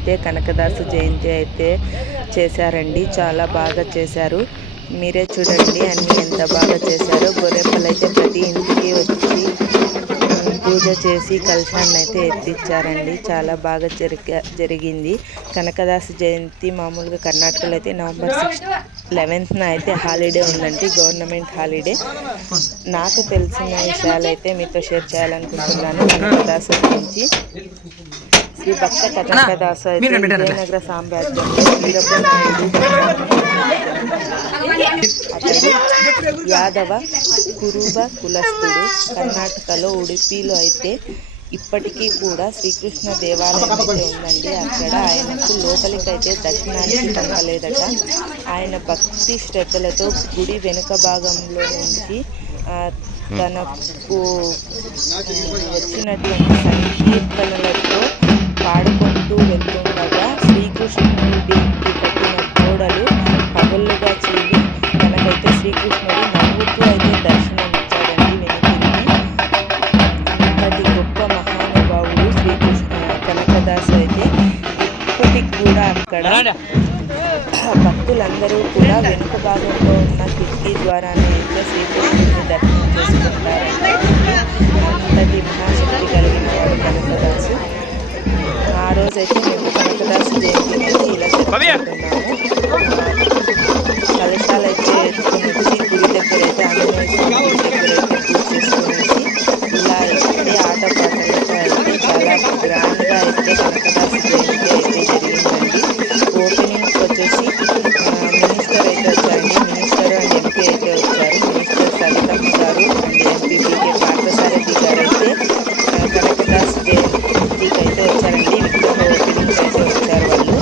అయితే కనకదాసు జయంతి అయితే చేశారండి. చాలా బాగా చేశారు. మీరే చూడండి అన్నీ ఎంత బాగా చేశారో. గొర్రెప్పలు అయితే ప్రతి ఇంటికి వచ్చి పూజ చేసి కలశాన్ని అయితే ఎత్తిచ్చారండి. చాలా బాగా జరిగింది. కనకదాసు జయంతి మామూలుగా కర్ణాటకలో అయితే నవంబర్ 11th అయితే హాలిడే ఉందండి, గవర్నమెంట్ హాలిడే. నాకు తెలిసిన విషయాలు అయితే మీతో షేర్ చేయాలనుకుంటున్నాను కనకదాసు గురించి. శ్రీ భక్త కనకదాసు అయితే విజయనగర సామ్రాజ్యంలో వీరప్ప నాయుడు అతడు యాదవ కురుబ కులస్థుడు. కర్ణాటకలో ఉడిపిలో అయితే ఇప్పటికీ కూడా శ్రీకృష్ణ దేవాలయం అయితే ఉందండి. అక్కడ ఆయనకు లోపలికైతే దర్శనానికి పంపలేదట. ఆయన భక్తి శ్రద్ధలతో గుడి వెనుక భాగంలో నుంచి తనకు వచ్చినటువంటి సంకీర్తనలతో పాడుకుంటూ వెళ్తుండగా శ్రీకృష్ణుడికి కట్టిన గోడలు పగుళ్ళుగా చీలి తనకైతే శ్రీకృష్ణుడు నవ్వుతూ అయితే దర్శనమిచ్చాడండి వెనుతిరిగి. అంతటి గొప్ప మహానుభావుడు శ్రీకృష్ణ కనకదాసు అయితే ఇప్పటికి కూడా అక్కడ భక్తులందరూ కూడా వెనుక భాగంలో ఉన్న కిటికీ ద్వారానే అయితే శ్రీకృష్ణుడిని దర్శనం చేసుకుంటారండి. అంతటి మహాశక్తి కలిగిన వాడు కనకదాసు. ఆ రోజైతే మేము కనకదాసు జయంతిని ఇలా జరుపుకుంటున్నాము. కలశాలు అయితే ఎత్తుకుని వచ్చి గుడి దగ్గర అయితే ఆంజనేయ స్వామి గుడి దగ్గర అయితే పూజ చేసుకునేసి ఇలా ఇక్కడే ఆటపాటలతో అయితే చాలా గ్రాండ్గా అయితే కనకదాసు జయంతి అయితే జరిగిందండి. ఓపెనింగ్కి వచ్చేసి మినిస్టర్ అయితే వచ్చారండి. మినిస్టర్ అండ్ ఎంపీ అయితే వచ్చారు. మినిస్టర్ సవితమ్మ గారు అండ్ ఎంపీ బీకే పార్థసారథి గారు అయితే కనకదాసు జయంతికి అయితే వచ్చారండి. విగ్రహ ఓపెనింగ్కి అయితే వచ్చారు వాళ్ళు.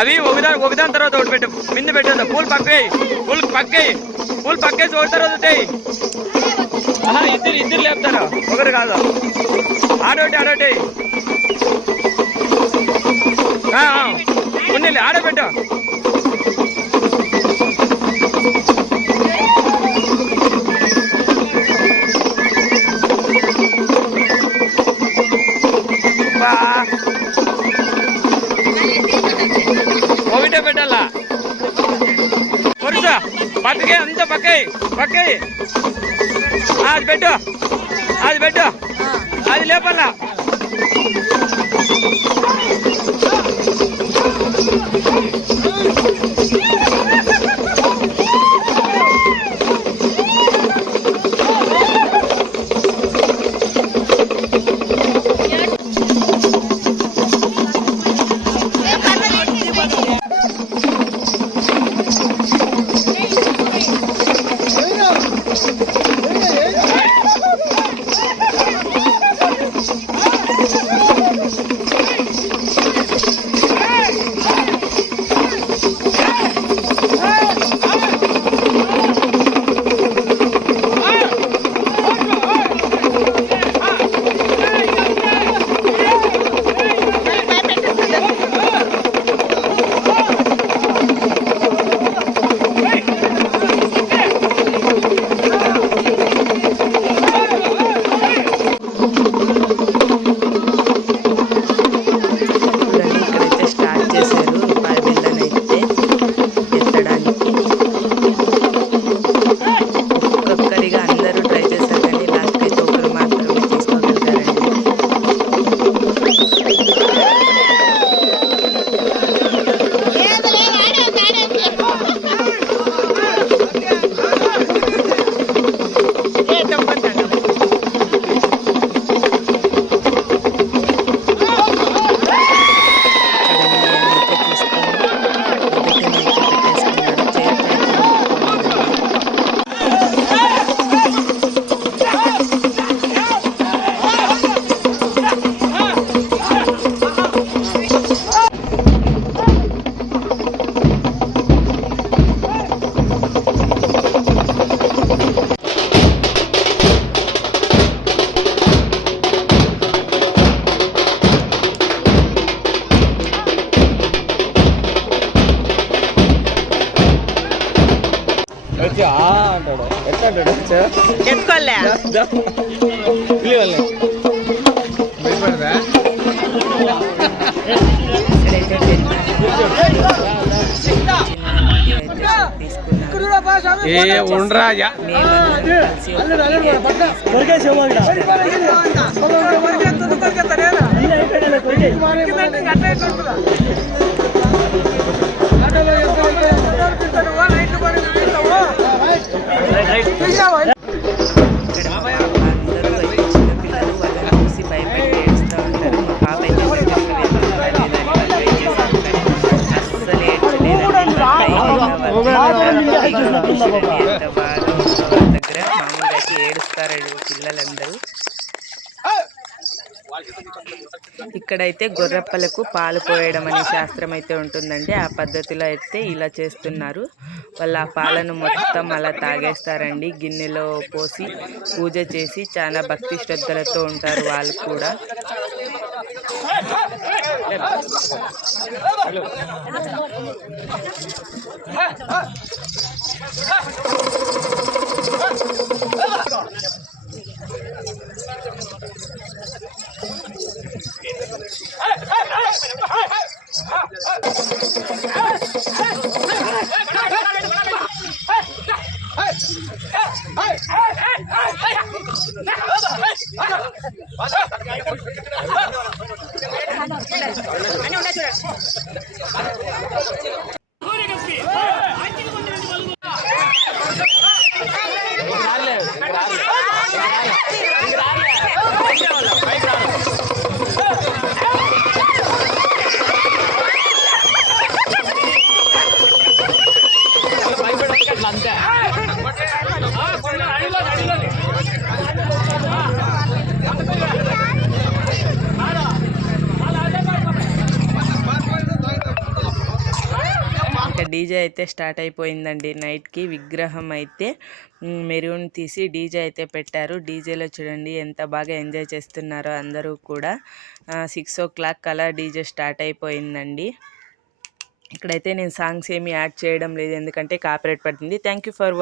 అవి ఒకదాని తర్వాత ఒకటి పెట్టు, మింద పెట్టేద్దా పూలు పక్కే ఒకటి తర్వాత ఉంటాయి. ఇద్దరు లేపుతారు, ఒకరు కాదు. ఆడోటి ఉన్నిలే ఆడబెట్టు. ఒకటే పెట్టాలా కొరుసా పక్కకి అంత పక్కయి అది పెట్టు అది లేపల్లా. ఎత్తుకోలే ఉండరా చూసి భయపడి ఏడుస్తూ ఉంటారు. మా పాప అయితే అస్సలు ఏడ్చలేదు. ఎంత బాగా దగ్గర మామూలుగా అయితే ఏడుస్తారు పిల్లలందరూ. ఇక్కడైతే గొర్రెప్పలకు పాలు పోయడం అనే శాస్త్రం అయితే ఉంటుందండి. ఆ పద్ధతిలో అయితే ఇలా చేస్తున్నారు. వాళ్ళు ఆ పాలను మొత్తం అలా తాగేస్తారండి. గిన్నెలో పోసి పూజ చేసి చాలా భక్తి శ్రద్ధలతో ఉంటారు వాళ్ళు కూడా. డీజే అయితే స్టార్ట్ అయిపోయిందండి. నైట్కి విగ్రహం అయితే మెరూన్ తీసి డీజే అయితే పెట్టారు. డీజేలో చూడండి ఎంత బాగా ఎంజాయ్ చేస్తున్నారో అందరూ కూడా. 6 o'clock అలా డీజే స్టార్ట్ అయిపోయిందండి. ఇక్కడైతే నేను సాంగ్స్ ఏమీ యాడ్ చేయడం లేదు, ఎందుకంటే కాపీరైట్ పడుతుంది. Thank you for